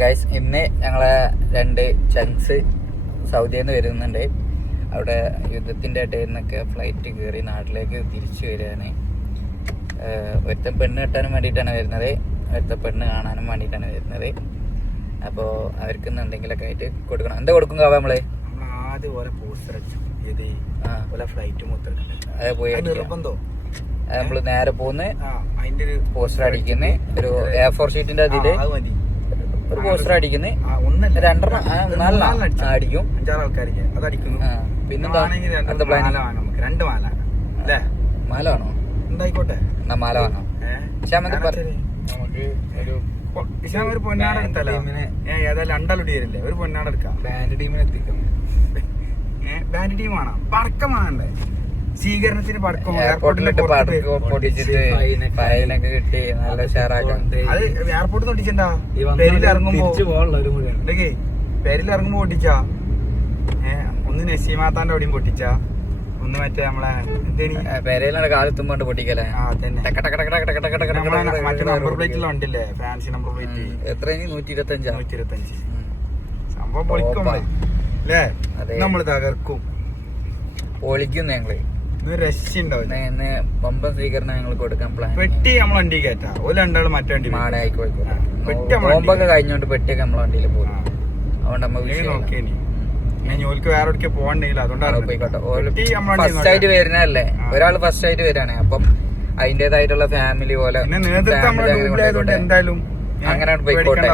Guys, ഇന്ന് ഞങ്ങളെ 2 ചങ്സ് സൗദിയിൽ നിന്ന് വരുന്നുണ്ട്. അവിടെ യുദ്ധത്തിൻ്റെ ഇടയിൽ നിന്നൊക്കെ ഫ്ലൈറ്റ് കയറി നാട്ടിലേക്ക് തിരിച്ചു വരികയാണ്. ഒരുത്തൻ പെണ്ണ് കെട്ടാനും വേണ്ടിയിട്ടാണ് വരുന്നത്, ഒരുത്തൻ പെണ്ണ് കാണാനും വേണ്ടിയിട്ടാണ് വരുന്നത്. അപ്പോൾ അവർക്ക് എന്തെങ്കിലുമൊക്കെ ആയിട്ട് കൊടുക്കണം. എന്താ കൊടുക്കും കാവ നമ്മള്? ആദ്യം ഓരോ പോസ്റ്റർ അടിച്ചു ഫ്ലൈറ്റ് അത് പോയി നമ്മള് നേരെ പോന്ന് പോസ്റ്റർ അടിക്കുന്ന ഒരു A4 ഷീറ്റിന്റെ അതില് ഒരു പോസ്റ്റർ അടിക്കുന്നു. 2 അടിക്കും. 5-6 ആൾക്കാർക്ക് അത് അടിക്കുന്നു. പിന്നെന്താ അടുത്ത പ്ലാൻ? മാല വേണോ? എന്തായിക്കോട്ടെ, എന്നാ മാല വേണോ? നമുക്ക് ഒരു പൊന്നാട എടുത്തല്ലോ. ഏതായാലും 2 ആളുടി വരില്ലേ, ഒരു പൊന്നാട എടുക്കാം. ബാൻഡ് ടീമിനെ എത്തിക്കാം. ബാൻഡ് ടീം വേണം, പടക്കം വേണല്ലേ സ്വീകരണത്തിന്. പടക്കം എയർപോർട്ടിലിട്ട് പൊട്ടിച്ചിട്ട് ഫൈനൊക്കെ കിട്ടി നല്ല ഷെയറാക്കാം. അത് എയർപോർട്ടിൽ പൊട്ടിച്ചണ്ടാ, പേരിലിറങ്ങുമ്പോ പൊട്ടിച്ചാ. ഒന്ന് നസീമാത്താന്റെ അവിടെയും പൊട്ടിച്ചാ, ഒന്ന് മറ്റേ നമ്മളെ പേരയിലാണ് കാലെത്തുമ്പോണ്ട് പൊട്ടിക്കല്ലേ. മറ്റേ നമ്പർ പ്ലേറ്റിലും ഉണ്ടല്ലേ, ഫാൻസി നമ്പർ പ്ലേറ്റ്. എത്ര? 125 സംഭവം പൊളിക്കും അല്ലേ, നമ്മള് തകർക്കും, പൊളിക്കും. ഞങ്ങള് രക്ഷയുണ്ടാവില്ല. പമ്പൻ സ്വീകരണം ഞങ്ങൾ കൊടുക്കാൻ പ്ലാൻ. പെട്ടി നമ്മളെ വണ്ടി കയറ്റാ, ഒരു 2 ആള് മറ്റേ വണ്ടി ബോംബൊക്കെ കഴിഞ്ഞോണ്ട് പെട്ടിയൊക്കെ നമ്മളെ വണ്ടിയിൽ പോകും. അതുകൊണ്ട് നോക്കിയേനി ജോലിക്ക് വേറെ എവിടേക്ക് പോകണ്ടെങ്കിൽ അതുകൊണ്ടാണ് ഫസ്റ്റ് ആയിട്ട് വരുന്നതല്ലേ. ഒരാള് ഫസ്റ്റ് ആയിട്ട് വരാണ്, അപ്പം അതിന്റേതായിട്ടുള്ള ഫാമിലി പോലെ എന്തായാലും അങ്ങനെ പോയിക്കോട്ടെ.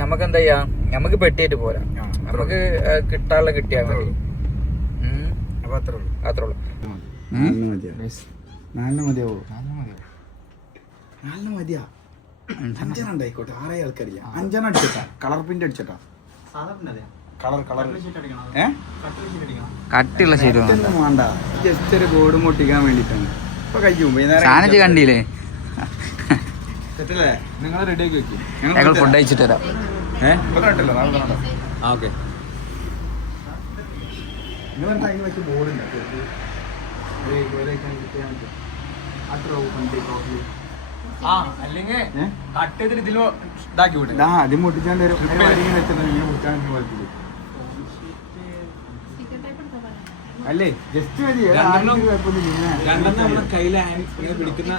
നമുക്ക് എന്താ ചെയ്യാം, നമുക്ക് പെട്ടിയായിട്ട് പോരാ, നമുക്ക് കിട്ടാനുള്ള കിട്ടിയാൽ മതി. അത്രേ ഉള്ളൂ. 4 മതിയാവോ? 4 മതിയാ? 5 ഉണ്ടായിക്കോട്ടെ. 6 ആൾക്കാരില്ല, 5 അടിച്ചട്ടാ. Colour print അടിച്ചട്ടാ. കട്ടിയുള്ള ശരി വേണ്ട, ജസ്റ്റ് ഒരു ബോർഡ് മുട്ടിക്കാൻ വേണ്ടിട്ടാണ്. ഇപ്പൊ കഴിക്കും കണ്ടില്ലേ? സെറ്റല്ലേ? നിങ്ങൾ റെഡി ആക്കി വെക്കും, ഞങ്ങൾ ഫുഡ് അയച്ചിട്ട് തരാം. ഓക്കെ. നിങ്ങളെന്താ അതിന് വെച്ച് ബോർഡുണ്ട് അത് മുട്ടിച്ചാണ്ട് അല്ലേ, ജസ്റ്റ് മതി. പിടിക്കുന്ന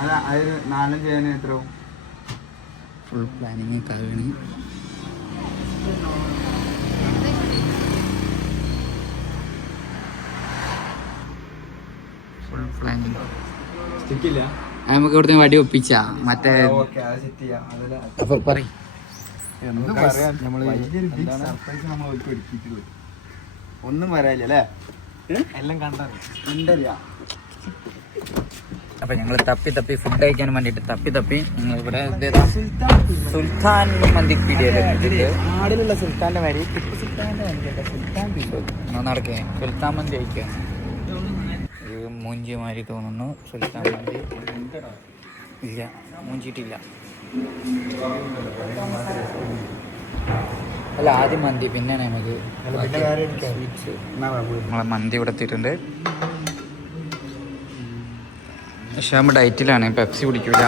അതാ, അതൊരു 4-5 ചെയ്യാൻ എത്രയാവും? ഫുൾ പ്ലാനിങ് കഴിയണി. നമുക്ക് ഇവിടുത്തെ വടി ഒപ്പിച്ച മറ്റേ ഒന്നും പറയാല്ലേ, എല്ലാം കണ്ടറിയാ. അപ്പൊ ഞങ്ങള് തപ്പി ഫുഡ് കഴിക്കാൻ വേണ്ടിട്ട് തപ്പി ഞങ്ങൾ ഇവിടെ സുൽത്താൻ മന്തി നാടിലുള്ള സുൽത്താന്റെ മാതിരി നടക്കേ സുൽത്താൻ മന്തി കഴിക്കുക. മൂഞ്ചി മാതിരി തോന്നുന്നു. സുൽത്താൻ മന്തി ഇല്ല, മൂഞ്ചിട്ടില്ല. അല്ല, ആദ്യം മന്തി, പിന്നെയാണ് നമുക്ക് നമ്മളെ മന്തി ഇവിടെ എത്തിയിട്ടുണ്ട്. പക്ഷെ നമ്മൾ ഡയറ്റിലാണ്, പെപ്സി കുടിക്കൂല.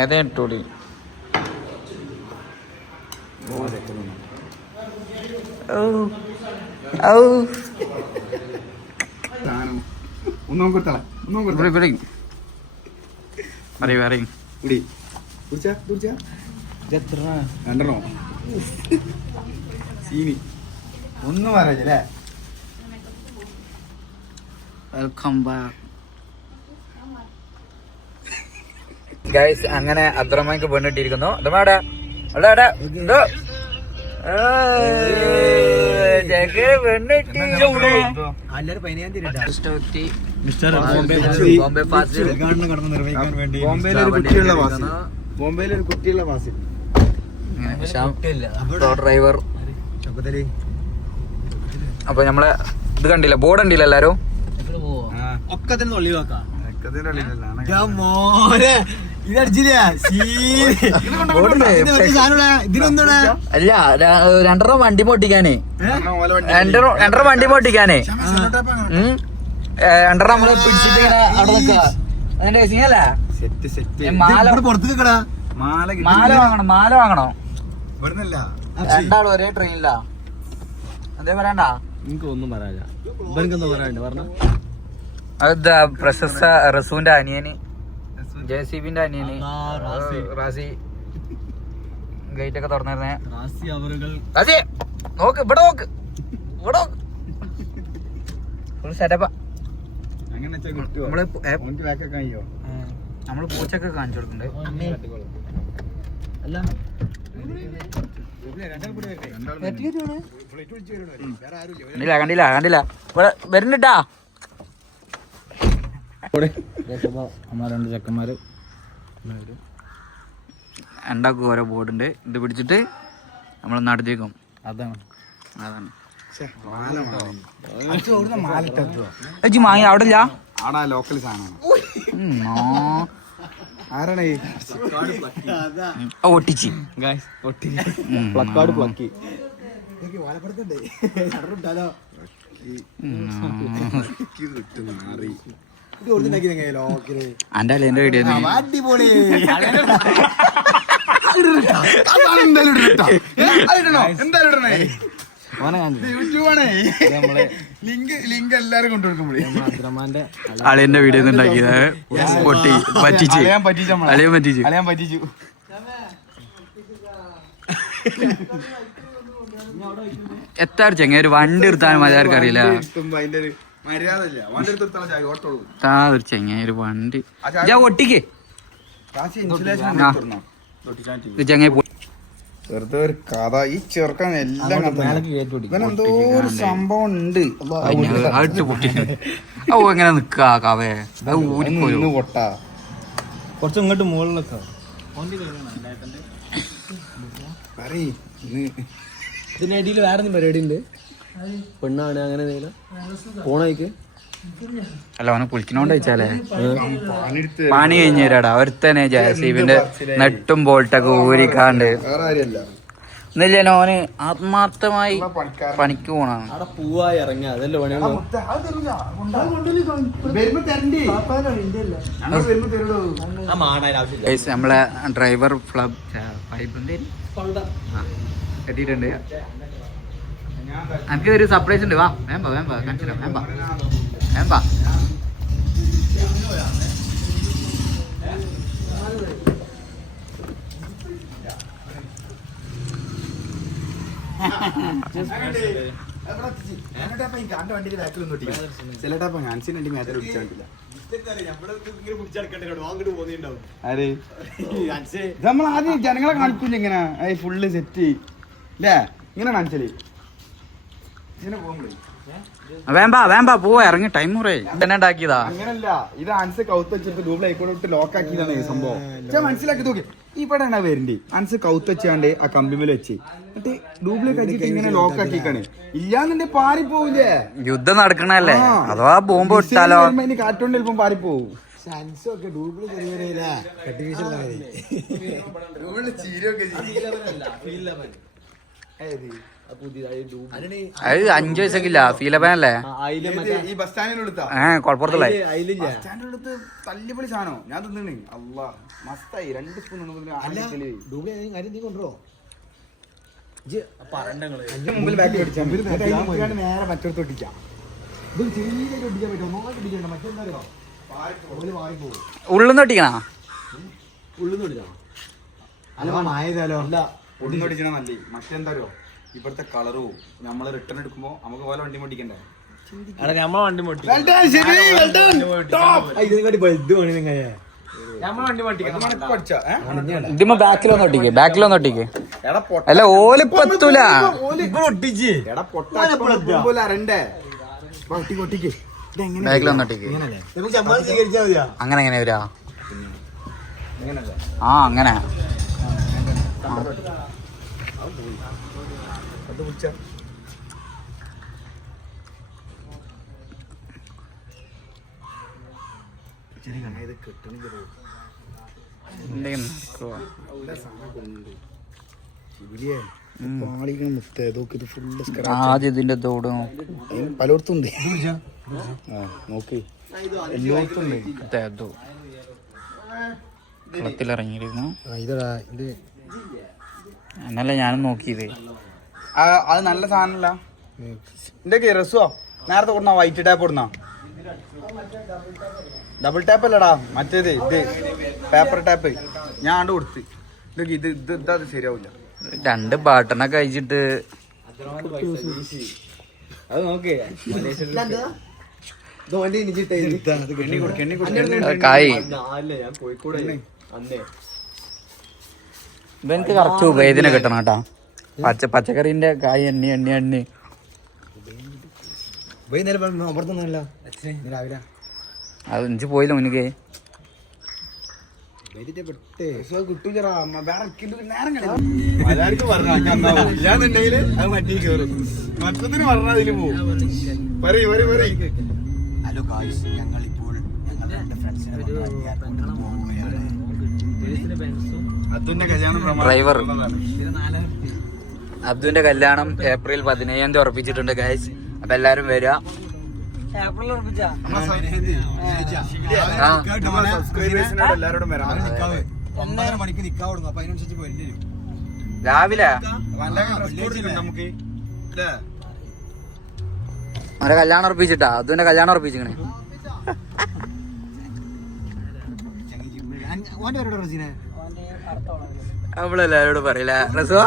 ഏതേ ഇട്ടോടി ഒന്നും പറയല്ലേ. Welcome back guys. അങ്ങനെ അബ്ദുറഹ്മാൻക്ക് പെണ്ണിട്ടിരിക്കുന്നു. അബ്ദുറഹ്മാൻ ബോംബെയിലെ ഒരു കുട്ടിയുള്ള വാസി ഡ്രൈവർ. അപ്പൊ നമ്മളെ ഇത് കണ്ടില്ല, ബോർഡ് കണ്ടില്ല എല്ലാരും. ഒക്കെ തന്നെ ഒളിവാക്കാം അല്ല 2.5 വണ്ടി പൊട്ടിക്കാനേ 2.5 വണ്ടി പൊട്ടിക്കാനേ 2.5 നമ്മള് പിടിച്ചിട്ട് ഇങ്ങനെ അവിടെ നിക്കുക അതിന്റെ സിംഗല്ലേ മാല വാങ്ങണോ രണ്ടാളും ഒരേ ട്രെയിനിലാ അതേ പറയണ്ട ഒന്നും പറയാ ഇവനക്കെന്താ പറയാണ്ട് പറഞ്ഞ അതാ പ്രശസ്ത റസൂന്റെ അനിയന് JCB-ന്റെ അനിയന് റാസി ഗേറ്റ് ഒക്കെ തുറന്നിരുന്നേ റാസി നോക്ക് ഇവിടെ നോക്ക് ഫുൾ സെറ്റപ്പാ നമ്മള് പൂച്ചൊക്കെ കാണിച്ചു കൊടുക്കണ്ടേ കണ്ടില്ല ഇവിടെ വരുന്നുണ്ടാ രണ്ട് ചെക്കന്മാര് രണ്ടാക്കും ഓരോ ബോർഡുണ്ട് ഇത് പിടിച്ചിട്ട് നമ്മൾ നടത്തിയേക്കും അതാണ് മാങ്ങി അവിടെ ഇല്ല ലോക്കൽ സാധനമാണ് ഒട്ടിച്ച് പ്ലക്കാർഡ് പ്ലക്കി അന്റെ അളിയന്റെ വീഡിയോ അളിയന്റെ വീഡിയോ ഉണ്ടാക്കിയത് പൊട്ടി പറ്റിച്ച് അളിയൻ പറ്റിച്ചു എത്ര ചെങ്ങ ഒരു വണ്ടി എടുത്താൽ മര്യാദക്ക് അറിയില്ല ഒരു ചെങ്ങ ഒരു വണ്ടി ഒട്ടിക്ക് ചെങ്ങ വെറുതെ ഒരു കഥ ഈ ചെറുക്കൻ എല്ലാം എന്തോ ഒരു സംഭവം ഉണ്ട് ഓ എങ്ങനെ നിക്കാവേ പൊട്ടാ കുറച്ച് ഇങ്ങോട്ട് മുകളിലൊക്കെ ഇതിനിടയിൽ വേറെ എന്തെങ്കിലും പരിപാടി ഉണ്ട് പെണ്ണാണ് അങ്ങനെ പോണേക്ക് അല്ല അവനെ കുളിക്കണോണ്ട് വെച്ചാലേ പണി കഴിഞ്ഞു തരാടാ ഒരുത്തനെ JCB-ന്റെ നെട്ടും ബോൾട്ടൊക്കെ ഊരിക്കാണ്ട് എന്നില്ല ഓന് ആത്മാർത്ഥമായി പണിക്ക് പോണാണ് അവിടെ പൂവായി ഇറങ്ങി അതല്ലേ പണിയുള്ളൂ നമ്മളെ ഡ്രൈവർ ഫ്ലബ് കെട്ടിയിട്ടുണ്ട് എനിക്ക് ഒരു സർപ്രൈസ് ഉണ്ട് വാ വേമ്പ കാണിച്ചില്ല വേമ്പ നമ്മളാദ്യം ജനങ്ങളെ കാണിക്കൂല ഇങ്ങനെ ഫുള്ള് സെറ്റ് അല്ലേ ഇങ്ങനെ കാണിച്ചല് വേമ്പ പോവാ ഇറങ്ങി ടൈം കുറേ തന്നെ ഉണ്ടാക്കിയതാ അങ്ങനല്ല ഇത് ആൻസ് കൗത്ത് വെച്ചിട്ട് ഗൂഗിൾ ഐക്കോട്ട് ലോക്ക് ആക്കിയതാണ് ഈ സംഭവം മനസ്സിലാക്കി നോക്കി ഇവിടെയാണ് വരണ്ടേ ആൻസ് കൗത്ത് വെച്ചാണ്ട് ആ കമ്പിമേൽ വെച്ച് എന്നിട്ട് ഡൂപ്ലിക്കേറ്റ് ആക്കിയിട്ട് ഇങ്ങനെ ലോക്ക് ആക്കിക്കാണ് ഇല്ലാന്നുണ്ടെ പാറിപ്പോവില്ലേ യുദ്ധം നടക്കണല്ലേ അഥവാ ബോംബ് ഇട്ടാലോ കാറ്റുകൊണ്ട് ചിലപ്പം പാറിപ്പോവും അത് 5 വയസ്സൊക്കെ ഇല്ല ഫീലപ്പനല്ലേ കുഴപ്പമില്ല തല്ലിപ്പൊളി സാധനം ഞാൻ തിന്നണേ അല്ലാ മസ്തായി 2 സ്പൂൺ മുമ്പിൽ ബാക്കി അടിച്ചാൽ നേരെ മറ്റൊരു തൊട്ടിക്കാം ഉള്ളിന്ന് ഒട്ടിക്കണ ഉള്ളിന്നൊടിച്ചാൽ നല്ല മറ്റെന്താരോ ഇവിടുത്തെ കളറും നമ്മള് റിട്ടേൺ എടുക്കുമ്പോ നമുക്ക് പോലെ വണ്ടി മോട്ടിക്കണ്ടേ ഇതിമ്മ ബാക്കിലൊന്ന് ഒട്ടിക്ക് അല്ല ഓലിപ്പത്തൂല ബാക്കിലൊന്ന് ഒട്ടിക്ക് അങ്ങനെ എങ്ങനെ വരാ ആ അങ്ങനെ ആദ്യം ഇതിന്റെ തോട് പലയിടത്തും ഉണ്ട്. നോക്ക് കുളത്തിലിറങ്ങിയിരുന്നു. ഇതാ ഇത് എന്നല്ല ഞാനും നോക്കിയത്. അത് നല്ല സാധനമല്ല. എന്തൊക്കെ രസോ നേരത്തെ കൊടുന്ന വൈറ്റ് ടാപ്പ് കൊടുന്ന ഡബിൾ ടാപ്പ് അല്ലടാ മറ്റേത് ഇത് പേപ്പർ ടാപ്പ് ഞാൻ ആണ്ട് കൊടുത്ത്. ഇതൊക്കെ ഇത് ഇത് ഇതാ ശരിയാവില്ല. 2 ബട്ടണൊക്കെ അയച്ചിട്ട് അത് നോക്കേ കായ് ഇവനക്ക് കറക്റ്റ് ഉപയോഗത്തിന് കിട്ടണം കേട്ടാ. പച്ചക്കറിന്റെ കായ് എണ്ണി അത് ഇഞ്ചി പോയില്ല മുന്നിക്കേ. ഹലോ ഗായ്സ്, ഞങ്ങൾ ഇപ്പോൾ ഡ്രൈവർ അബ്ദുവിന്റെ കല്യാണം ഏപ്രിൽ 15 ഉറപ്പിച്ചിട്ടുണ്ട് ഗൈസ്. അപ്പൊ എല്ലാരും വരിക. രാവിലെ അവരെ കല്യാണം ഉറപ്പിച്ചിട്ടാ. അബ്ദുവിന്റെ കല്യാണം ഉറപ്പിച്ചിങ്ങനെ. നമ്മളെല്ലാരോടും പറയില്ല റസോ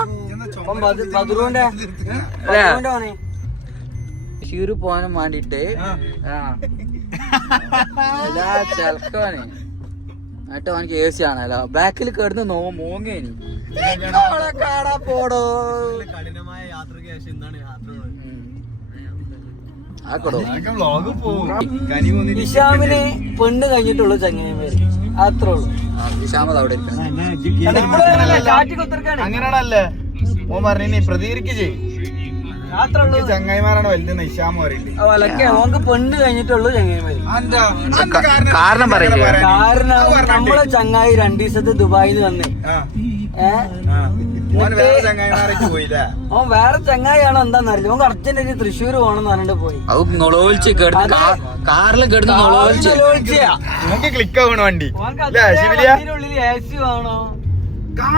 ഷീറ് പോകാനും വേണ്ടിട്ട് ചെലക്കാണ് എന്നിട്ട് അവനക്ക് AC ആണല്ലോ. ബാക്കിൽ കിടന്ന് മോങ്ങേനി കാണാ പോടോ. നിശാമിന് പെണ്ണ് കഴിഞ്ഞിട്ടുള്ളൂ ചങ്ങനേമാര്, അത്രേ ഉള്ളൂ. നിശാമത് അവിടെ അങ്ങനെയാണല്ലേ ഓ പറഞ്ഞ പ്രതികരിക്കേ ചങ്ങായിമാരാണ് വലുത് ഇഷാമ പറയില്ലേ. ഓക്ക് പെണ്ണ് കഴിഞ്ഞിട്ടുള്ളൂ ചങ്ങനേമാര്. കാരണം പറയില്ല. കാരണം നമ്മളെ ചങ്ങായി 2 ദിവസത്തെ ദുബായിന്ന് വന്നേ. ഓൻ വേറെ ചങ്ങായിയാണോ എന്താന്നറിയില്ല. ഓൻ അർജന്റീന തൃശ്ശൂർ പോണെന്ന് പറഞ്ഞിട്ട് പോയി. ക്ലിക്ക് ആവണ വണ്ടി ഉള്ളിൽ AC വേണോ,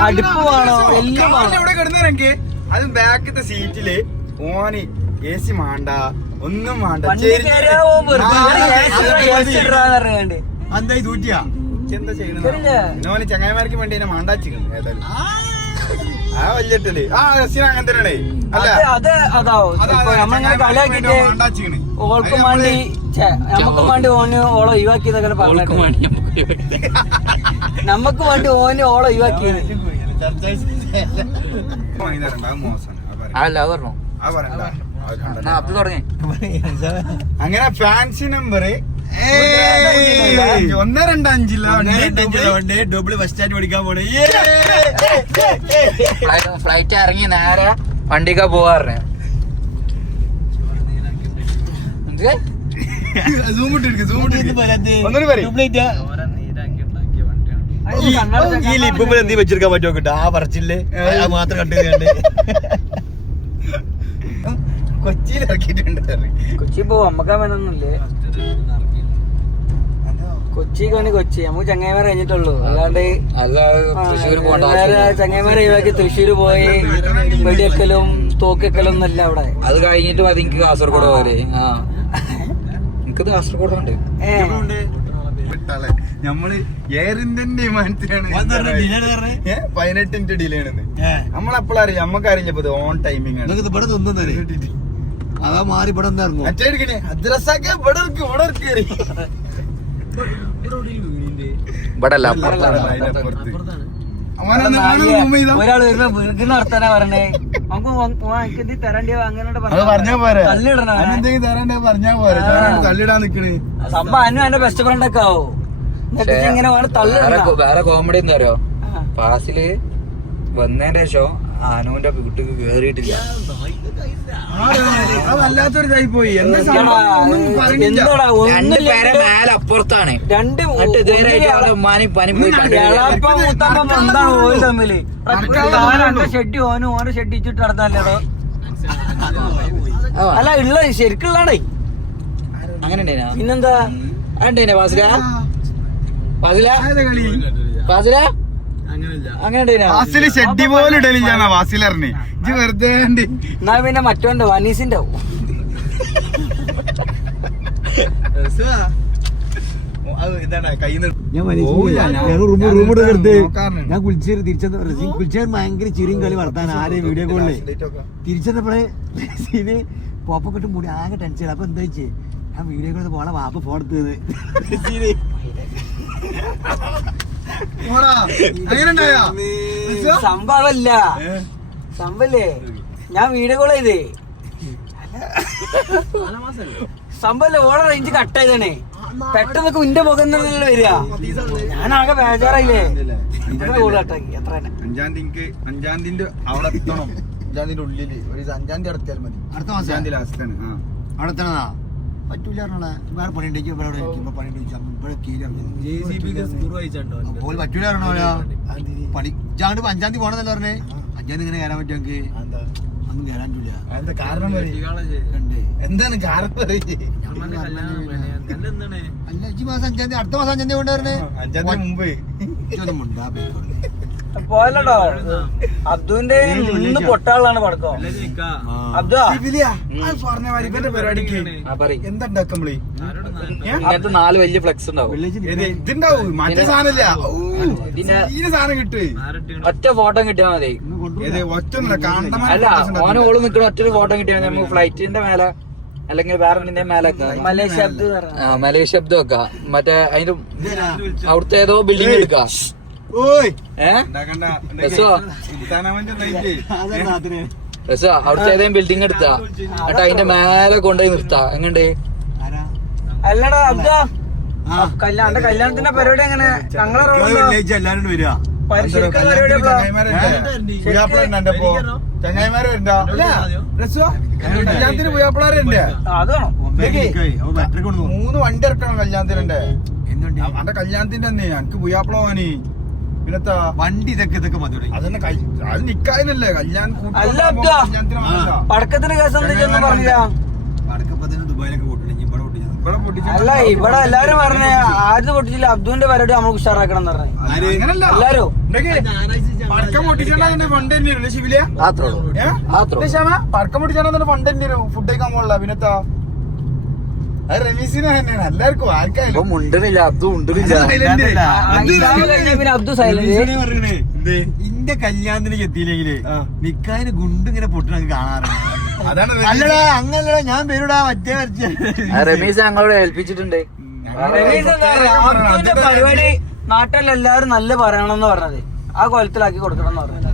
അടുപ്പ് വേണോ, എല്ലാം ഇവിടെ കിടന്നെനിക്ക്. അത് ബാക്കത്തെ സീറ്റില് ഓന് AC മാണ്ട ഒന്നും വേണ്ട. എന്തായി തൂറ്റിയാ എന്താ ചെയ്യുന്നത്? ചങ്ങായിമാർക്ക് വേണ്ടി എന്നെ മാണ്ടാച്ചിരുന്നു. ഏതായാലും ആ വല്യട്ടല് ആ റസീന അങ്ങനെ തന്നെയാണേ. അത് അതാവോ നമ്മളിങ്ങനെ കളിയാക്കിട്ട് ഓൾക്കും വേണ്ടി നമുക്കും വേണ്ടി ഓന് ഓളെ ഒഴിവാക്കിയെന്നൊക്കെ പറഞ്ഞിട്ട് നമുക്ക് വേണ്ടി ഓന് ഓളെ ഒഴിവാക്കിയത്. അങ്ങനെ fancy number 125 double bus stand പഠിക്കാൻ പോണേ. ഫ്ലൈറ്റ് ഇറങ്ങി നേരെ വണ്ടിക്കാ പോവാറ്. ഈ ലിപ്പ് എന്തി വെച്ചെടുക്കാൻ പറ്റുമോ കിട്ടാ ആ പറച്ചില്ലേ മാത്രം കണ്ടു. കൊച്ചിയിൽ ഇറക്കിയിട്ടുണ്ട്. കൊച്ചി പോവും, നമ്മക്കാ വേണമെന്നില്ലേ. കൊച്ചി നമുക്ക് ചങ്ങായിമാരെ കഴിഞ്ഞിട്ടുള്ളൂ. അല്ലാണ്ട് ചങ്ങായിമാരെ ഒഴിവാക്കി തൃശ്ശൂര് പോയി വെടിവെക്കലും തോക്കെക്കലും ഒന്നല്ല അവിടെ. അത് കഴിഞ്ഞിട്ട് മതി എനിക്ക് കാസർഗോഡ് പോലെ. എനിക്കത് കാസർഗോഡ് ഉണ്ട്. നമ്മള് എയർ ഇന്ത്യൻ വിമാനത്തിലാണ് 18 ഡിലേ ആണെന്ന് നമ്മളെപ്പോഴും അറിയാം. നമ്മക്കറിയില്ല ഇപ്പൊ ഓൺ ടൈമിംഗ് ആണ്. അതാ മാറി ഇവിടെ മറ്റേ അദ്രസാക്കെ ഇവിടെ ഇവിടെ അല്ല ഒരാൾ വരുമ്പോ വീട്ടിൽ നടത്താനാ പറഞ്ഞേ. നമുക്ക് തരണ്ടിയോ അങ്ങനെ പറഞ്ഞാ പോരെ. പറഞ്ഞാ പോരെ. തള്ളിടാൻ നിക്കണേ സംഭവം അന്നു എന്റെ ബെസ്റ്റ് ഫ്രണ്ട് ഒക്കെ ആവും. ഇങ്ങനെ വേറെ കോമഡി എന്താ അറിയോ? പാസില് വന്നതിന്റെ ശേഷം ആനുവിന്റെ വീട്ടിൽ കേറിയിട്ടില്ല. വല്ലാത്തൊരു ഇതായി പോയി. എന്താ എന്താടാ രണ്ട് പേരെ മേലെ അപ്പുറത്താണ്. രണ്ട് ഉമ്മാനി പനി പോയി എളാപ്പ മൂത്താപ്പ എന്താണ് ഓല് തമ്മില്? ഷെഡി ഓനും ഓനെ ഷെഡ് ഇച്ചിട്ട് നടന്നല്ലേടോ. അല്ല ഉള്ള ശരിക്കുള്ളാണേ. അങ്ങനെ ഉണ്ടായിനാ? പിന്നെന്താ ഉണ്ടായിനാ വാസില? വാസില? വാസില? അങ്ങനെ ഉണ്ടായിനാ? വാസില് ഷെഡി പോലും ഇടലില്ല വാസിലറിന്. ഇത് വെറുതെ എന്നാ പിന്നെ മറ്റോണ്ട് വനീസിന്റെ ആവും. ഞാൻ കുളിച്ചേര് തിരിച്ചെന്ന് കുളിച്ചേര് ഭയങ്കര ചിരിയും കളി വർത്താൻ ആരെയും വീഡിയോ കോളില് തിരിച്ചെന്നപ്പോഴേ പോപ്പൊക്കെ ഇട്ട് മൂടി ആകെ ടെൻഷൻ. അപ്പൊ എന്താ വെച്ചേ ഞാൻ വീഡിയോ കോളിൽ പോണ വാപ്പ ഫോൺ എടുത്തത് സംഭവല്ല സംഭവല്ലേ ഞാൻ വീഡിയോ കോൾ ചെയ്തേ സംഭവല്ലേ ഓളെ റേഞ്ച് കട്ട് ചെയ്തേ പെട്ടെന്നൊക്കെ ഉന്റെ മുഖം തന്നെ വരിക. ഞാനാകെ ബേജാറായില്ലേ. കോള് കട്ടാക്കി എത്ര 5-ാം തീയതി അവിടെ എത്തണം. 5-ാം തീയതി ഉള്ളില് ഒരു 5-ാം തീയതി അടത്തിയാൽ മതി. അടുത്ത മാസം 5-ാം തീയതി ലാസ്റ്റാണ്. അവിടെ എത്തണതാ പറ്റൂല വേറെ പണി ഉണ്ടെങ്കിൽ പറ്റൂല പണി ഇച്ചാണ്ട് 5-ാം തീയതി പോണെന്നല്ല പറഞ്ഞേ. 5-ാം തീയതി ഇങ്ങനെ കയറാൻ പറ്റും ഞങ്ങക്ക്. അന്നും കയറാൻ പറ്റൂല. എന്താണ് കാരണം? അല്ല ഈ മാസം 5-ാം തീയതി അടുത്ത മാസം 5-ാം തീയതി കൊണ്ടുവരണേ. 5-ാം തീയതി മുമ്പ് പോയല്ലോട്ടോ. അബ്ദുവിന്റെ ഇന്ന് പൊട്ടാളാണ് പടക്കം. അബ്ദു പറഞ്ഞ മാതിരി ഇവന്റെ പരിപാടിക്ക് എന്താ ഇങ്ങനത്തെ 4 വലിയ ഫ്ലെക്സ് ഉണ്ടാവും. ഇതുണ്ടാവും. മറ്റേ സാധനമില്ല. ഈ സാധനം കിട്ടും. ഒറ്റ ഫോട്ടോ കിട്ടിയാൽ മതി. അല്ല ഓനെ ഓള് നിക്കണ ഒറ്റ ഫോട്ടോ കിട്ടിയാൽ നമുക്ക് ഫ്ലൈറ്റിന്റെ മേലെ അല്ലെങ്കിൽ വേറെ എന്തിന്റെ മേലെ മലേഷ്യ അബ്ദു മലേഷ്യ ശബ്ദം വെക്കാം. മറ്റേ അതിന്റെ അവിടുത്തെ ഏതോ ബിൽഡിംഗ് എടുക്കാം. രസോ അവിടുത്തെ ഏതെങ്കിലും ബിൽഡിംഗ് എടുത്താ എന്നിട്ട് അതിന്റെ മേലെ കൊണ്ടുപോയി നിർത്താ. എങ്ങണ്ട് അല്ലടാ അബ്ദ കല്യാണ കല്യാണത്തിന്റെ പരിപാടി എങ്ങനെ? ഞങ്ങളെ എല്ലാരും വരിക ചങ്ങായിമാര് വരണ്ട. കല്യാണത്തിന് പുയ്യാപ്പിളാരുണ്ട്. അതാണോ 3 വണ്ടി ഇറക്കണം കല്യാണത്തിനുണ്ട്. അന്റെ കല്യാണത്തിന്റെ തന്നെ എനിക്ക് പുയ്യാപ്പിള പോവാനി. പിന്നത്താ വണ്ടി ഇതൊക്കെ മതി. അതന്നെ അത് നിക്കാനല്ലേ കല്യാണം. അല്ല അബ്ദ പടക്കത്തിന് കേസ് എന്തൊന്നും പറഞ്ഞില്ല. ദുബായിലൊക്കെ അല്ല ഇവിടെ എല്ലാരും പറഞ്ഞ ആരും പൊട്ടിച്ചില്ല. അബ്ദുവിന്റെ പരിപാടി നമുക്ക് ഉഷാറാക്കണം എന്ന് പറഞ്ഞു എല്ലാരും. പടക്കം പൊട്ടിച്ചാൽ ഫണ്ട് തന്നെ വരും ശിവിലിയ. പടക്കം പൊട്ടിച്ചാൽ ഫണ്ട് തന്നെ വരും. ഫുഡ് കഴിക്കാൻ പോകണ്ട. പിന്നത്താ അത് റമീസിന് തന്നെയാണ് എല്ലാവർക്കും ആർക്കായാലും. മുണ്ടനില്ല അബ്ദു ഉണ്ടനില്ല. പിന്നെ അബ്ദു സൈലന്റ്. ഇന്റെ കല്യാണത്തിലേക്ക് എത്തിയില്ലെങ്കില് നിക്കാന് ഗുണ്ട് ഇങ്ങനെ പൊട്ടിനൊക്കെ കാണാറുണ്ട്. അല്ലടാ അങ്ങനല്ലടാ ഞാൻ പേരുടാ മറ്റേ റമീസ് ഞങ്ങളോട് ഏൽപ്പിച്ചിട്ടുണ്ട്. അബ്ദുവിന്റെ പരിപാടി നാട്ടിലെല്ലാരും നല്ല പറയണമെന്ന് പറഞ്ഞത് ആ കൊലത്തിലാക്കി കൊടുക്കണം എന്ന് പറഞ്ഞത്.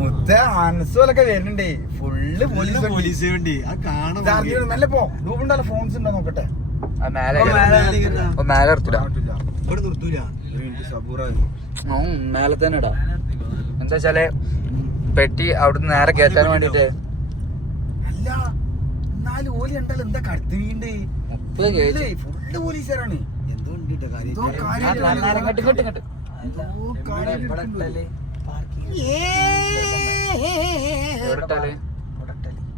മുത്ത മനസ്സുകളൊക്കെ വരുന്നുണ്ടേ. ഫുള്ള് പോലീസ് വേണ്ടി ആ കാണാൻ നല്ല പോ ഗ്രൂപ്പുണ്ടല്ലോ. ഫോൺസ് ഉണ്ടോ നോക്കട്ടെ. മേലെ നിർത്തില്ല ഇവിടെ നിർത്തൂല. മേലെ തന്നെ ഇടാ. എന്താ വെച്ചാല് പെട്ടി അവിടുന്ന് നേരെ കയറ്റാൻ വേണ്ടിട്ട്. അല്ല എന്നാലും ഓലി ഉണ്ടല്ലോ എന്താ കടത്തി വീണ്ട് ഫുള്ള് പോലീസുകാരാണ്.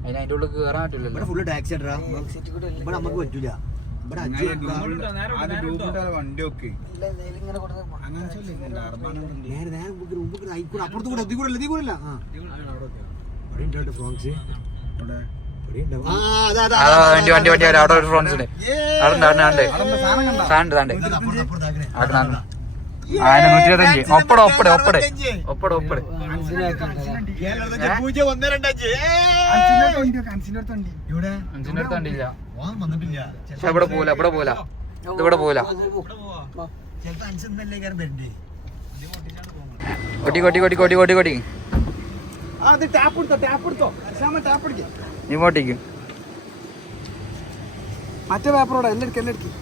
അതിന്റെ ഉള്ളിൽ കേറാൻ പറ്റില്ലല്ലോ. ഫുള്ള് ടാക്സി ഇവിടെ നമുക്ക് പറ്റൂല. വണ്ടി ഒക്കെ അപ്പുറത്ത് കൂടെ എത്തിക്കൂടല്ല. വണ്ടി വണ്ടി വണ്ടി അവിടെ ഒരു ഫ്രോൺസ് ഉണ്ട്. അവിടെ 125 ഒപ്പട ഒപ്പട ഒപ്പട ഒപ്പട ഒപ്പട. അഞ്ചിനടുത്ത് വണ്ടിയില്ല. പക്ഷെ ഇവിടെ പോല ഇവിടെ പോല ഇതിവിടെ പോല. കൊട്ടി കൊട്ടി കൊട്ടി കൊട്ടി കൊട്ടി കൊട്ടി ഇങ്ങോട്ടേക്കും. മറ്റേ പേപ്പറോടെ എല്ലാം എടുക്കും എല്ലാം എടുക്കും.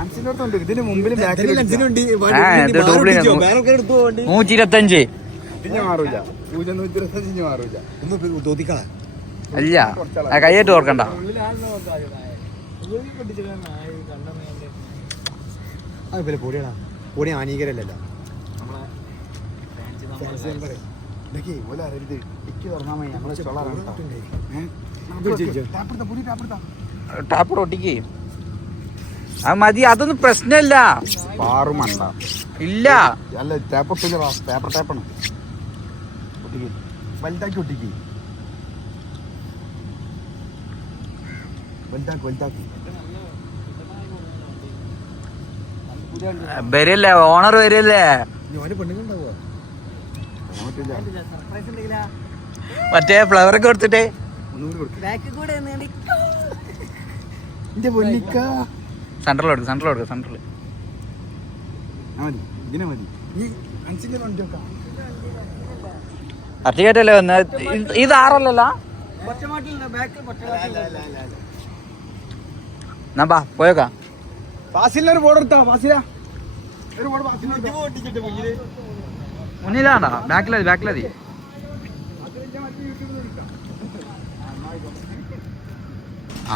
അൻസിനോട്ടുണ്ട് ഇതിന് മുമ്പിൽ 125 പിന്നെ മാറൂല. 125 മാറൂല. ഒന്ന് തോത്തിക്കളാ അല്ല കൈയായിട്ട് ഓർക്കണ്ട. അത് പിന്നെ പൊടിയാണോ പൊടി ഹാനികരല്ലല്ലോ. ടാപ്പ് ഒട്ടിക്ക്. അത് മതി, അതൊന്നും പ്രശ്നമില്ല. പാറുമണ്ട ഇല്ല അല്ല പേപ്പർ ടാപ്പാണ്. വലുതാക്കി ഒട്ടിക്ക്. വലുതാക്കി വരില്ലേ, ഓണർ വരില്ലേ. പെണ്ണുങ്ങളുണ്ടാവോ? മറ്റേ ഫ്ലവറൊക്കെ കൊടുത്തിട്ടേ സെൻട്രൽ കൊടുക്കും. ഇതിനെ മതി. അർട്ടിക്കേറ്റല്ലേ വന്ന ഇത് 6 എന്നാ ബാ പോയേക്കാം. ഫാസിലിനൊരു ബോർഡ് എടുത്താ. ഫാസില മുന്നിലാണ്ടാ ബാക്കിലതി.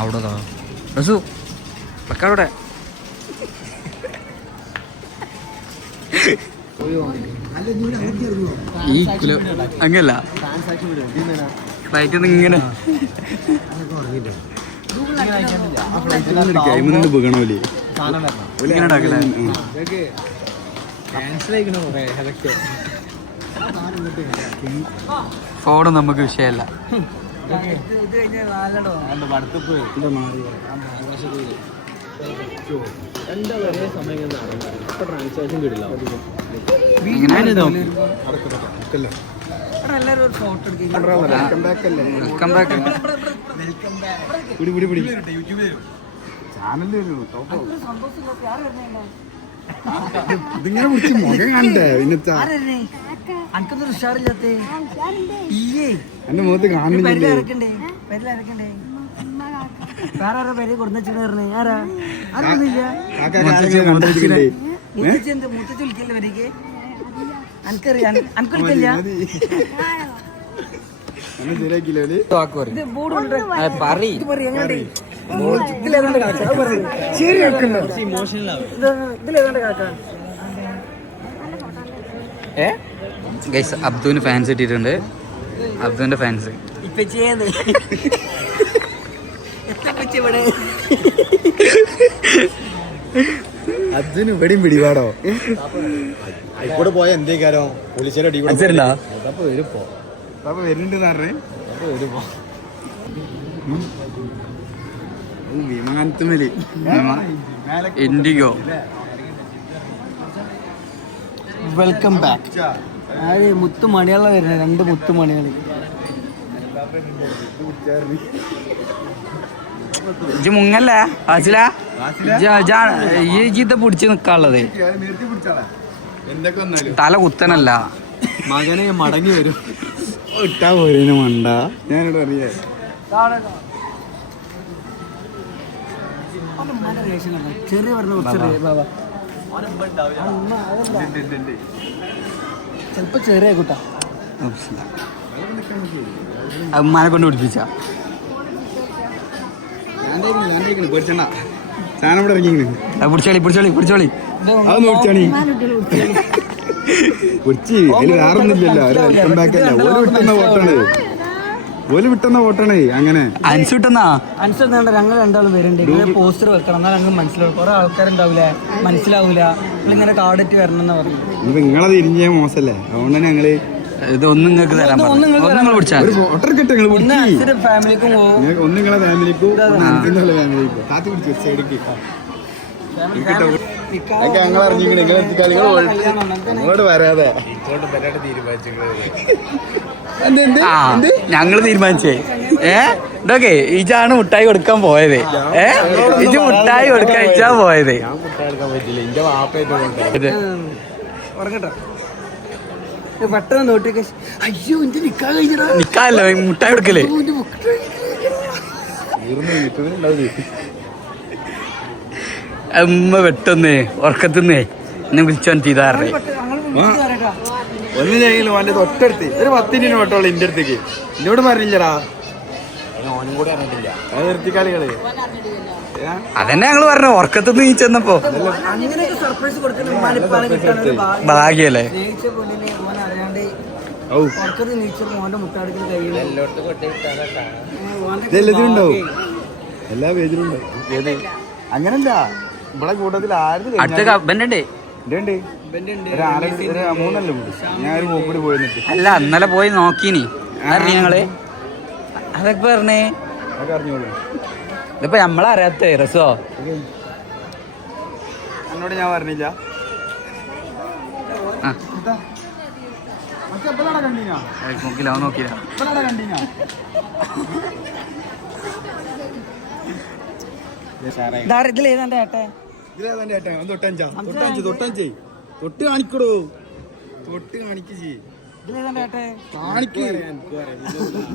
അവിടെ റസു വെക്കാടെ ഈ കിലോ അങ്ങല്ല ഫ്ലൈറ്റ് ഇങ്ങനെ ഫോൺ നമുക്ക് വിഷയമല്ല. ഇതിങ്ങനെ പിടിച്ച് മുഖം കണ്ടേ പിന്നെത്താ എന്റെ മുഖത്ത് കാണുന്നില്ലേ? അബ്ദുവിന് ഫാൻസ് ഇട്ടിട്ടുണ്ട്. അബ്ദുവിന്റെ ഫാൻസ് അതിന് ഇവിടെയും പിടിപാടോ ആയിക്കോടെ പോയ എന്തേക്കാരോ പോലീസുകാരെ വരുന്നുണ്ട് വിമാനത്തുമേല് ഇൻഡിഗോ. Welcome back. മുത്തുമണികളെ വരുന്നത് 2 മുത്തുമണികൾ. ഇജ്ജ് മുങ്ങല്ലേ ഫാസില, ഈ ജീത്ത പിടിച്ച് നിക്കാനുള്ളത്. തല കുത്തനല്ല മകനെ മടങ്ങി വരും. ഇട്ടാ പോരേനെ മണ്ട. ഞാനിവിടെ അറിയേ ചെറിയ ചിലപ്പോ ചെറിയ കൂട്ടാ അമ്മാനെ കൊണ്ട് പിടിപ്പിച്ച പേടിച്ചണ്ട. സാധനം ഇവിടെ ഇറങ്ങി പിടിച്ചോളി അതൊന്നും പിടിച്ചാണി പിടിച്ച് അതിൽ വേറൊന്നുമില്ലല്ലോ. ഒരു വെൽക്കം ബാക്ക് അല്ല. ഓല് വിട്ടുന്ന വോട്ടാണ് അങ്ങനെ. അനുസരിട്ടാ ഞങ്ങൾ 2 വരുന്നുണ്ട്. പോസ്റ്റർ വെക്കണം എന്നാൽ ഞങ്ങൾ മനസ്സിലാവും. കുറെ ആൾക്കാരുണ്ടാവില്ലേ, മനസ്സിലാവൂല. നിങ്ങളിങ്ങനെ കാർഡിട്ട് വരണം എന്ന് പറഞ്ഞു. ഇപ്പൊ നിങ്ങളത് ഇരിഞ്ഞ മോശല്ലേ. അതുകൊണ്ട് ഞങ്ങള് ഇതൊന്നും നിങ്ങൾക്ക് തരാൻ ഫാമിലിക്കും ഒന്ന് നിങ്ങളെ ഫാമിലിക്കും ഫാമിലിക്കും കാത്തി പിടിച്ചു സൈഡിക്ക് ഞങ്ങൾ അറിഞ്ഞിങ്ങനെ നിങ്ങൾ എത്തിക്കാൻ നിങ്ങളോട് വരാതെ ഞങ്ങള് തീരുമാനിച്ചേ. ഇതൊക്കെ ഇജാണ് മുട്ടായി കൊടുക്കാൻ പോയത്. ഇജ് മുട്ടായി കൊടുക്കാൻ ഇജാ പോയത്. ഞാൻ മുട്ടായി എടുക്കാൻ പറ്റില്ല. എന്റെ വാപ്പായിട്ട് ഉറങ്ങട്ടോ പെട്ടെന്ന് നോട്ടിഫിക്കേഷൻ. അയ്യോ എന്റെ നിക്കാല്ലോ മുട്ടായി കൊടുക്കല്. അമ്മ പെട്ടെന്ന് ഉറക്കത്തിന്നേ എന്നെ വിളിച്ചോ ചെയ്താറേ. ഒന്നും ചെയ്യില്ല ഓന്റെ തൊട്ടടുത്ത് ഒരു 10 മിനിറ്റ് വട്ടോളൂ ഇന്റെ അടുത്തേക്ക് എന്നോട് പറഞ്ഞില്ലടാ അത് നിർത്തിക്കാളികള് അതന്നെ ഞങ്ങള് പറഞ്ഞു ഉറക്കത്തുനിന്ന് നീ ചെന്നപ്പോ അങ്ങനെയൊക്കെ സർപ്രൈസ് കൊടുക്കുന്ന ഉമ്മാനിപ്പാനെ കിട്ടാൻ ഒരു ഭാഗ്യല്ലേ സ്നേഹിച്ച പൊന്നിനെ ഓൻ അറിയാണ്ട് ഉറക്കത്ത് നീച്ചത് മോന്റെ മുട്ടാടുക്കൽ കഴിയില്ല ഇതെല്ലാത്തിനുണ്ടാവും എല്ലാ പേജിലുണ്ടാവും ഏത് അങ്ങനല്ല ഇവിടെ കൂട്ടത്തിൽ ആരും അടുത്ത ബെന്നുണ്ട് മൂന്നല്ലേ കൂടി ഞാൻ ഒരു പോക്കൂടി പോയിരുന്നിട്ട് അല്ല ഇന്നലെ പോയി നോക്കീനി അറിഞ്ഞ ഞങ്ങള് അതൊക്കെ പറഞ്ഞേ അതൊക്കെ അറിഞ്ഞോളൂ ഇതിപ്പോ നമ്മളറിയാത്ത രസോ എന്നോട് ഞാൻ പറഞ്ഞില്ല നോക്കില്ല അവൻ നോക്കില്ല ഇതിലേതാണ്ട് ഏട്ടെ തൊട്ട് കാണിക്കടോ തൊട്ട് കാണിക്ക് ഇതിലേതാണ്ട് ഏട്ടെ കാണിക്ക്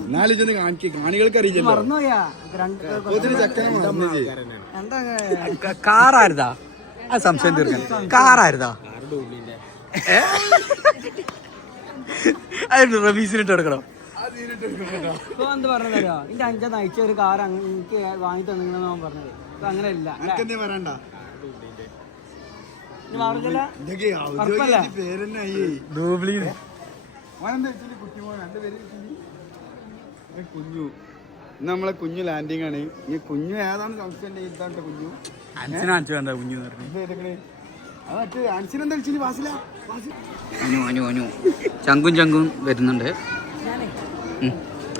എന്നാലും ഇതൊന്ന് കാണിക്ക് കാണികൾക്ക് അറിയില്ലല്ലോ മറന്നുപോയാ എന്താ കാറായിരുതാ അത് സംശയം തീർക്കാൻ കാറായിരുതാ അത് റബീസിനിട്ട് എടുക്കണം ഇപ്പൊ എന്ത് പറഞ്ഞതോ എന്റെ 5 നയിച്ച ഒരു കാർ എനിക്ക് വാങ്ങി തന്നിങ്ങനെ പറഞ്ഞത് ഇപ്പൊ അങ്ങനെയല്ല പറയണ്ട കുഞ്ഞു നമ്മളെ കുഞ്ഞു ലാൻഡിങ് ആണ് ഈ കുഞ്ഞു ഏതാണ് സംശയം ഇതാണ്ട് കുഞ്ഞു ചങ്കും ചങ്കും വരുന്നുണ്ട്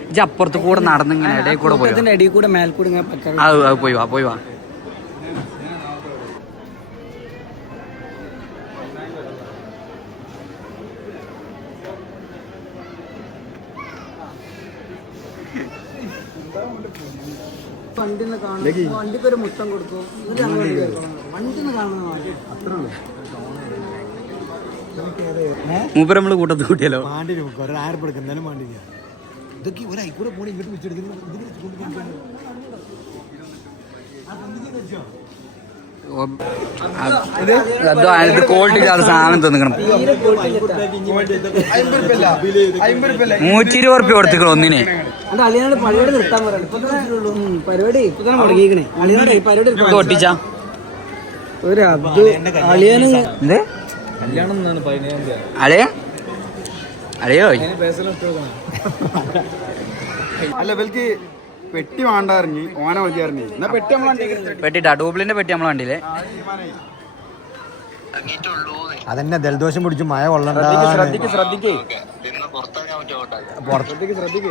ഇജ്ജ് അപ്പുറത്ത് കൂടെ നടന്നിങ്ങനെ ഇടയിൽ കൂടെ പോയി ഇടയിൽ കൂടെ മേൽക്കൂടെ ഇങ്ങനെ അത് പോയി വാ പോയി വാ വണ്ടിന്ന് കാണും വണ്ടിക്ക് ഒരു മുത്തം കൊടുക്കും വണ്ടിന്ന് കാണുന്ന മൂപ്പര് നമ്മള് കൂട്ടത്ത് കൂട്ടിയല്ലോ ഇതൊക്കെ ഒരായിക്കൂടെ പോണി ഇങ്ങോട്ട് വെച്ചെടുക്കുന്നു ക്വാളിറ്റി സാധനം തന്നിക്കണം 120 റുപ്യ കൊടുത്തിക്കണം ഒന്നിനെ അളിയനോട് പരിപാടി നിർത്താൻ പരിപാടി ഇപ്പൊ തന്നെ മുടങ്ങിക്കണേ അളിയനോട് പരിപാടി ഒട്ടിച്ചാ ഒരു അളിയന് കല്യാണം എന്നാണ് 15 അളയോ അളയോ അല്ല ഇവർക്ക് പെട്ടി വേണ്ടറിഞ്ഞ് ഓന മതിയറിഞ്ഞ് എന്നാ പെട്ടി നമ്മളെ പെട്ടിട്ടാ ഡൂപ്ലിന്റെ പെട്ടി നമ്മളെ വണ്ടിയിലെ അതന്നെ ജലദോഷം പിടിച്ച് മഴ കൊള്ളണ്ട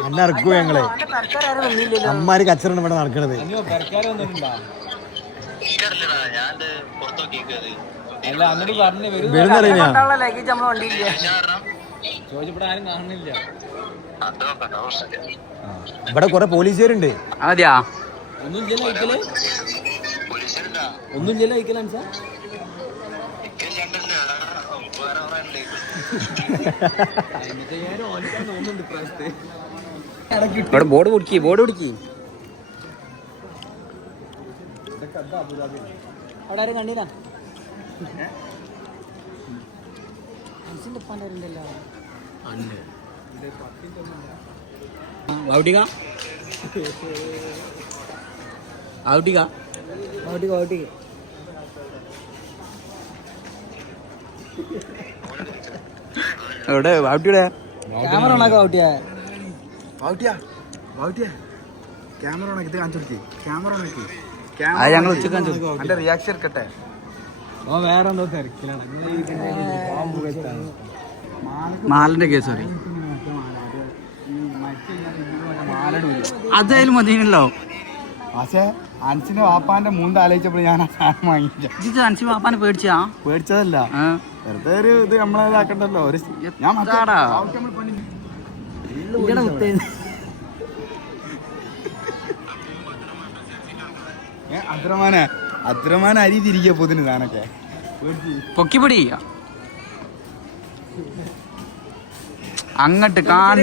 എന്നെ ഇറക്കൂ ഞങ്ങളെ അമ്മാര് കച്ചറാണ് ഇവിടെ നടക്കണത് ലഗേജ് നമ്മളെ വണ്ടിയില്ല ഇവിടെ കൊറേ പോലീസുകാരുണ്ട് അതെയാ ഒന്നുമില്ലല്ലോ അയക്കലാണ് സാർ ഇവിടെ ബോർഡ് പിടിക്കി അവിടെ ആരും കണ്ടില്ല ഉണ്ടല്ലോ എവിടെ വാട്ടിയുടെ ക്യാമറ ഓണാക്കാ ക്യാമറ ഓണാക്കി കാണിച്ചു കൊടുക്കി ക്യാമറ ഓണാക്കി അത് ഞങ്ങൾ ഉച്ചക്ക് എന്റെ റിയാക്ഷൻ എടുക്കട്ടെ വേറെ എന്തോ തിരക്കിലാണ് മാലിന്റെ കേസ് പറയും അതായാലും മതിയല്ലോ പക്ഷേ അൻസിന്റെ വാപ്പാന്റെ മൂന്ന് ആലോചിച്ചപ്പോൾ ഞാൻ ആ സാധനം വാങ്ങിയില്ല അൻസി വാപ്പാനെ പേടിച്ചാ പേടിച്ചതല്ല വെറുതെ ഒരു ഇത് നമ്മളാക്കണ്ടല്ലോ ഒരു ഞാൻ അദ്രമാന അരി തിരികെ പോതിന് സാധനൊക്കെ പൊക്കിപ്പൊടി അങ്ങട്ട് കാണു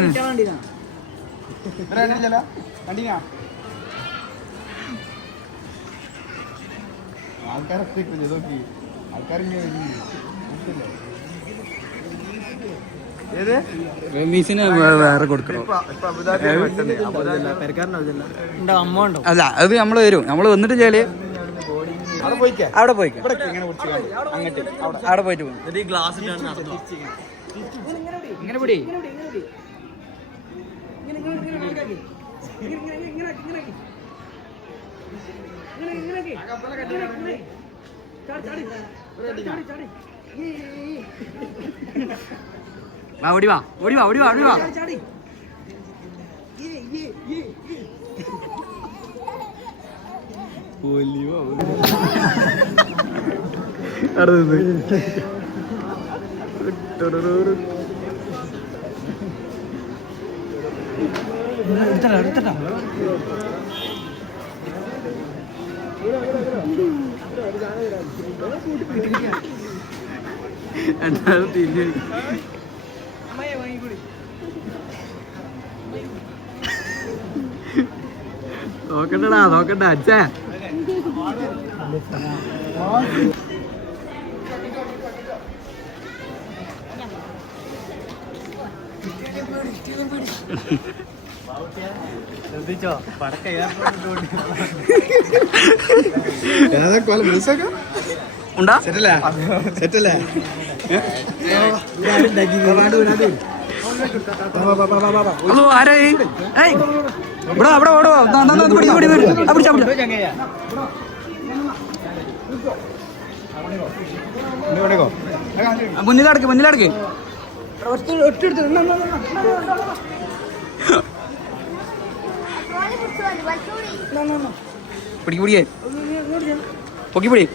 ആൾക്കാരൊക്കെ നോക്കി ആൾക്കാരിങ്ങനെ റമീസിന് വേറെ കൊടുക്കണം. അമ്മ ഉണ്ടോ? അല്ല അത് നമ്മൾ വരും, നമ്മൾ വന്നിട്ട് ചേല് അവിടെ പോയിക്കാം, അവിടെ പോയിട്ട് പോകും. ഇങ്ങനെ പിടി. ഓടി വാ, ഓടി വാ, ഓടി വാ, ഓടി വാ. നോക്കണ്ടടാ, നോക്കണ്ട അച്ഛാ. ശ്രദ്ധിച്ചോ പടക്ക ഉണ്ടാ സെറ്റല്ലേ ആരായി? ഇവിടെ അവിടെ ഓടുവോ? മുന്നിലടക്ക്, മുന്നിലടക്ക്. പിടിക്ക്, പിടിക്കേ, പൊക്കി പിടി.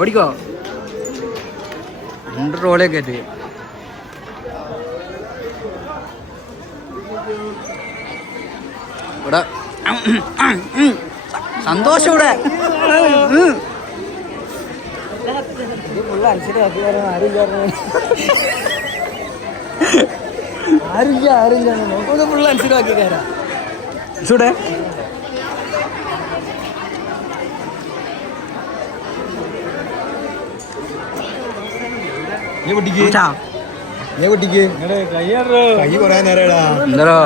ഓടിക്കോ. 2 റോളൊക്കെ ആയിട്ട് ഇവിടെ സന്തോഷം. ഇവിടെ ആരില്ല നോക്കുമ്പോ ഫുള്ള് അൻസിലാക്കി കയറാ. ചൂടെ കൈ കൊറേ നേരടാ എന്തോ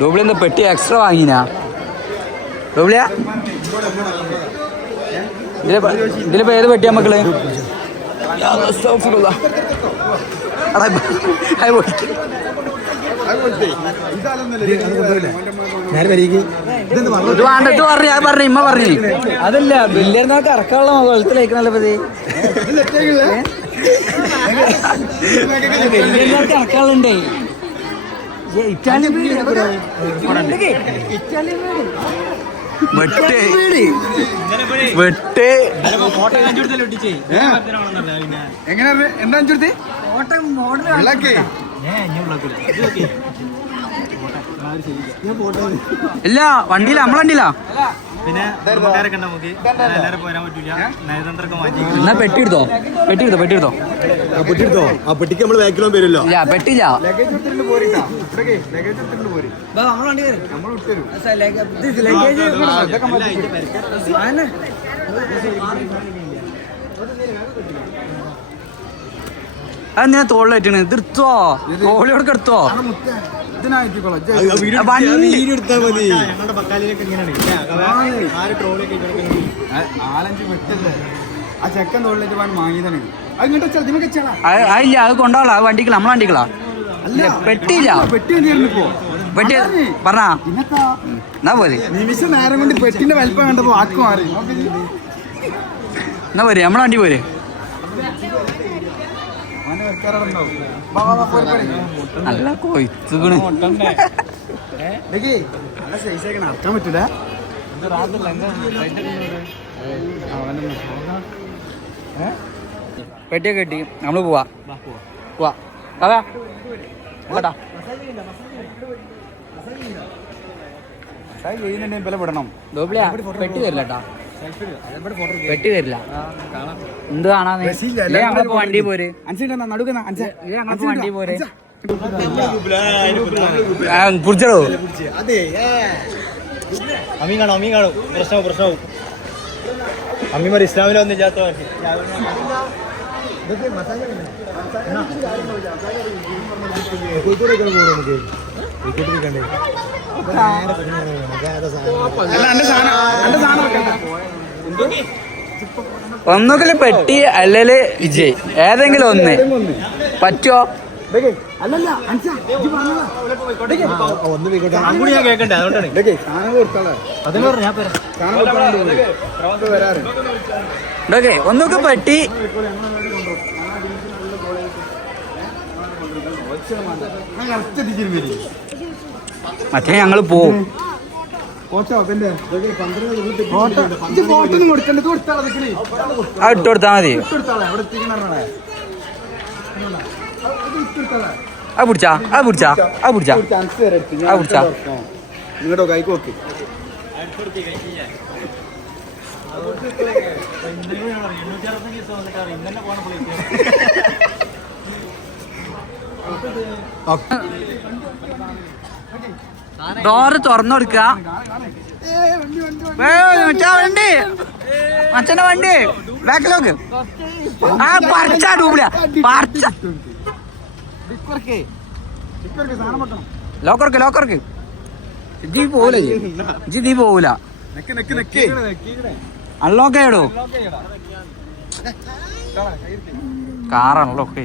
ഡോബിളി എന്താ പെട്ടി എക്സ്ട്രാ വാങ്ങിനാ? ഡോബിളിയാ ഇതിലിപ്പോ ഏത് പെട്ടിയാ മക്കള്? ഇമ്മ പറഞ്ഞു അതല്ല ബില്ലിയറിനൊക്കെ ഇറക്കാനുള്ള വെള്ളത്തിലേക്കണല്ലോ പതി. ബില്ലിയറിനൊക്കെ ഇറക്കാളുണ്ടേ. ഇറ്റാലിയൻ എങ്ങനെ എന്താ അഞ്ചുടുത്തി ഇല്ല വണ്ടിയില്ല, നമ്മളെ വണ്ടിയില്ല. എന്നാ പെട്ടി എടുത്തോ, പെട്ടി എടുത്തോ, പെട്ടി എടുത്തോ, ആ പെട്ടിക്ക് നമ്മള് ബാക്കിലും വരുമല്ലോ. ഇല്ല പെട്ടില്ല. അത് ഞാൻ തോളിലേറ്റാണ്. ഇത് എടുത്തോ, തോളിയോടൊക്കെ എടുത്തോ. എടുത്താ മതി. 4-5 വെട്ടല്ലേ ആ ചെക്കൻ തോളിലേക്ക് പോകാൻ വാങ്ങിയതാണ്. അത് ഇങ്ങോട്ട് അതില്ല, അത് കൊണ്ടാളാ. അത് വണ്ടിക്കളാ, നമ്മളെ വണ്ടിക്കളാ. പെട്ടിയില്ല, പെട്ടി വന്നിരുന്നു ഇപ്പോ. പെട്ടി പറഞ്ഞാ എന്നാ പോരെ, നിമിഷം നേരം കൊണ്ട് പെട്ടിന്റെ വലിപ്പം കണ്ടപ്പോ ആക്ക് മാറി. എന്നാ പോരെ, നമ്മളെ വണ്ടി പോരെ. നല്ല കൊയ്ത്തുകണ്. നടക്കാൻ പറ്റൂല. പെട്ടിയൊക്കെ കെട്ടി നമ്മള് പോവാ. പോവാ അതാ കേട്ടാ. ചെയ്യുന്നുണ്ടെങ്കിൽ വില വിടണം. ഡോബിളിയാ പെട്ടി തരില്ല കേട്ടാ. പെട്ടി തരില്ല. എന്ത് കാണാന്ന്? ഞങ്ങളിപ്പോ വണ്ടി പോര്. ഞങ്ങളിപ്പോ വണ്ടി പോര്. കുടിച്ചോ? അമ്മീ കാണും പ്രശ്നവും അമ്മിമാർ ഇസ്ലാമിലെ ഒന്നും ഇല്ലാത്ത ഒന്നുകിൽ പെട്ടി അല്ലല് വിജയ്, ഏതെങ്കിലും ഒന്ന് പറ്റോ? അങ്ങോട്ട് ഞാൻ കേൾക്കണ്ടേ, അതുകൊണ്ടാണ് ഒന്നൊക്കെ പെട്ടി മറ്റേ ഞങ്ങള് പോവും. അത് ഇട്ട് കൊടുത്താ മതി. അത് പിടിച്ചാ ഇങ്ങോട്ടോ കൈക്ക് നോക്കി. ഡോറ് തുറന്നു കൊടുക്ക. വണ്ടി മച്ചന്റെ വണ്ടി ബാക്കിലോക്ക്. ആ പറിച്ചാ ഡൂബില പറിച്ച ലോക്കർക്ക് ജി പോവൂല. അൺലോക്ക് ചെയ്യടോ. കാർ അൺലോക്ക്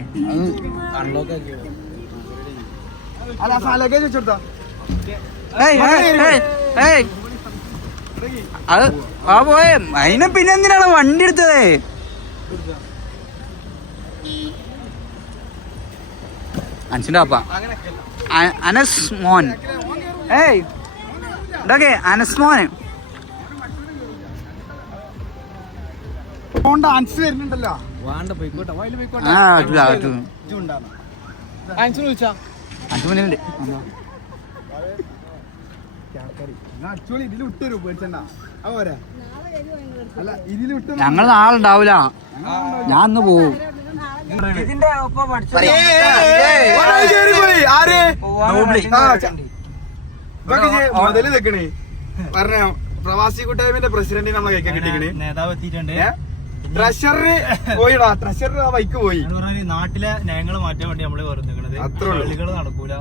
അത് ആ പോയെ. അതിനെ പിന്നെ എന്തിനാണ് വണ്ടി എടുത്തത്? അൻസിന്റെ അപ്പ അനസ് മോൻ. അനസ് മോൻ വരുന്നുണ്ടല്ലോ. ഞങ്ങൾ നാളെ ഉണ്ടാവൂല, ഞാൻ ഇന്ന് പോവും. മുതല് നിക്കണേ പറഞ്ഞ പ്രവാസി കൂട്ടായ്മന്റെ പ്രസിഡന്റ് നമ്മളെ കേൾക്കാൻ കിട്ടിക്കണേ. നേതാവ് എത്തിയിട്ടുണ്ട്. ട്രഷറി പോയിടാ, ട്രഷറി ആ ബൈക്ക് പോയി. നാട്ടിലെ നയങ്ങൾ മാറ്റാൻ വേണ്ടി നമ്മള് പറഞ്ഞിരിക്കണത്. അത്രേ നടക്കൂല.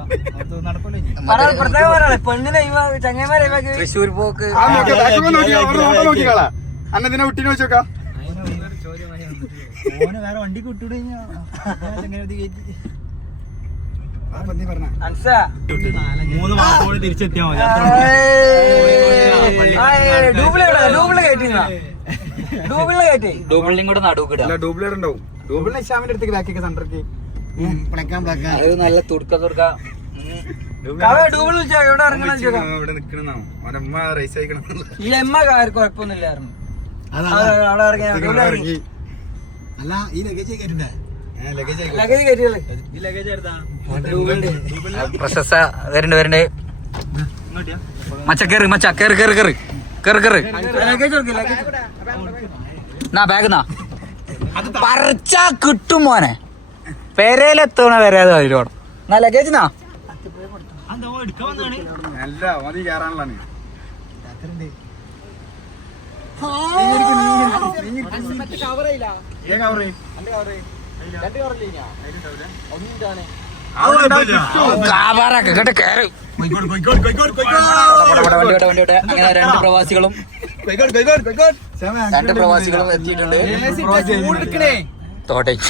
തൃശ്ശൂർ പോക്ക് നോക്കിക്കളാ. അന്നതിനെ കുട്ടീനെ വെച്ചോക്കാ. വേറെ വണ്ടിക്ക് വിട്ടുകൂടെ മൂന്ന് മാസം കൂടി തിരിച്ചെത്തിയാ മതി. ഡൂബിളിനും കൂടെ നടുക്കിട. ഡൂബ്ലേഡ് ഉണ്ടാവും. ഡൂബിളിനെ ഇഷാമിന്റെ അടുത്തേക്ക് ബാക്കിയൊക്കെ സെന്റർക്ക് നല്ല തുടുക്ക ഇവിടെ നിക്കണെന്നോ അവനമ്മ റേസ് അയക്കണം. കുഴപ്പമൊന്നുമില്ലായിരുന്നു. അല്ല ഈ ലഗേജ് കയറ്റണ്ടേ? ഈ ലഗേജ് എടുത്താ പ്രശസ്ത വരണ്ട് മച്ച ബാഗ് പറിച്ചാ കിട്ടും മോനെ. പെരയിലെത്തണ വരാതെ അതിലോണം. എന്നാ ലഗേജ് നാ എടുക്കാൻ വന്നാണ്. അല്ല മതി കയറാനുള്ളതാണ്. അങ്ങനെ രണ്ട് പ്രവാസികളും എത്തിയിട്ടുണ്ട് തോട്ടേക്ക്.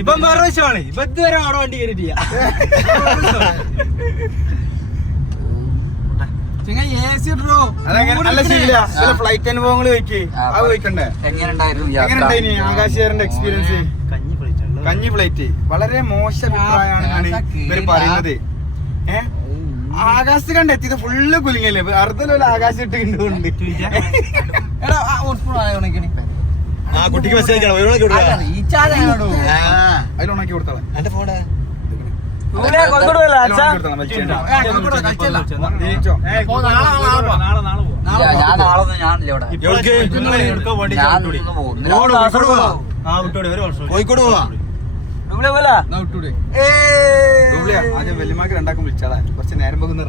ഇപ്പം വേറെ വെച്ചാണ്. ഇപ്പൊ ഇതുവരെ അവിടെ വണ്ടി കയറിയിട്ടില്ല. ഫ്ലൈറ്റ് അനുഭവങ്ങൾ ചോദിക്കണ്ടേ? എങ്ങനെയുണ്ടായിരുന്നു ആകാശ് എക്സ്പീരിയൻസ്? കഞ്ഞി ഫ്ലൈറ്റ് വളരെ മോശം അഭിപ്രായമാണ് ഇവര് പറയുന്നത്. ആകാശത്ത് കണ്ടെത്തിയത് ഫുള്ള് കുലുങ്ങല്ലേ. അർദ്ധലോല ആകാശം ഇട്ട് കണ്ടുകൊണ്ട് കുട്ടിക്ക് മെസ്സേജ് അതിലുണക്കി കൊടുത്തോളാം. എന്റെ ഫോണ് ഞാൻ നാളെ ഞാനില്ല ഇവിടെ. ഞാൻ ഇന്ന് പോകും. കോഴിക്കോട് പോവാ ആദ്യം വെല്ലുമാക്ക് രണ്ടാക്കും വിളിച്ചാടാ കുറച്ച് നേരം പോകുന്ന